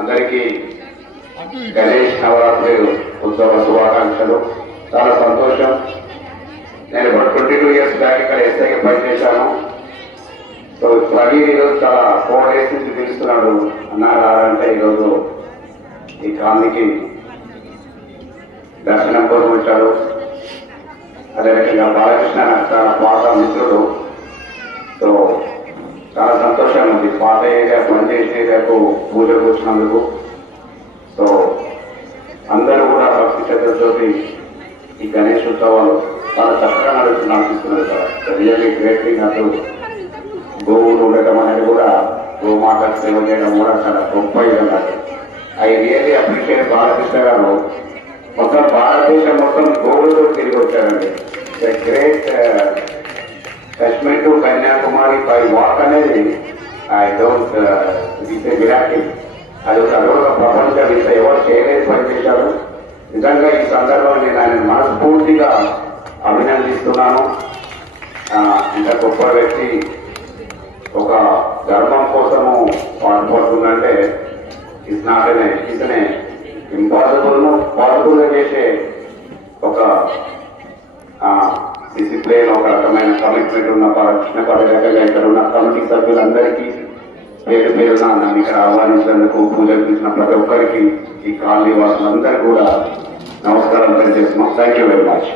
అందరికీ గణేష్ నవరాత్రి ఉత్సవ శుభాకాంక్షలు. చాలా సంతోషం. నేను ఇప్పుడు 22 years బ్యాక్ ఇక్కడ ఎస్ఐగా పనిచేశాను. సో ప్రవీణ్ ఈరోజు చాలా 4 days నుంచి పిలుస్తున్నాడు అన్నారంటే ఈరోజు ఈ కాలనీకి దర్శనం కోసం వచ్చాడు. అదే రకంగా బాలకృష్ణ నాకు చాలా పాత మిత్రుడు. సో చాలా సంతోషం ఉంది పాత ఏరియా పనిచేసిన ఏరియాకు పూజకు వచ్చినందుకు. సో అందరూ కూడా భక్తి శ్రద్ధతోటి ఈ గణేష్ ఉత్సవాలు చాలా చక్కగా నడుస్తున్నారు సార్. Really great thing. అసలు గోవులు ఉండటం అనేది కూడా గోమాత సేవ చేయడం కూడా చాలా గొప్ప విధంగా ఐ రియల్లీ అప్రిషియేట్ బాలకృష్ణ గారు. మొత్తం భారతదేశం మొత్తం గోవులతో తిరిగి వచ్చారండి. Great Kashmir to Kanyakumari by walk అనేది ఐ డోంట్ మిరాకిల్. అది ఒక ప్రపంచ విష ఎవరు చేయలేదు పనిచేశారు. నిజంగా ఈ సందర్భంలో నేను ఆయన మనస్ఫూర్తిగా అభినందిస్తున్నాను. ఇంత గొప్ప వ్యక్తి ఒక ధర్మం కోసము పాటుపడుతుందంటే ఇట్స్ నాట్ ఇతనే పాజిబుల్ గా చేసే ఒక డిసిప్లిన్, ఒక రకమైన కమిట్మెంట్ ఉన్న కృష్ణ పర్యటకగా ఇక్కడ ఉన్న కమిటీ సభ్యులందరికీ పేరు పేరున నన్ను ఇక్కడ ఆహ్వానించినందుకు, పూజలు చేసిన ప్రతి ఒక్కరికి, ఈ కాలనీ వాసులందరికీ కూడా నమస్కారం తెలియజేస్తున్నాం. Thank you very much.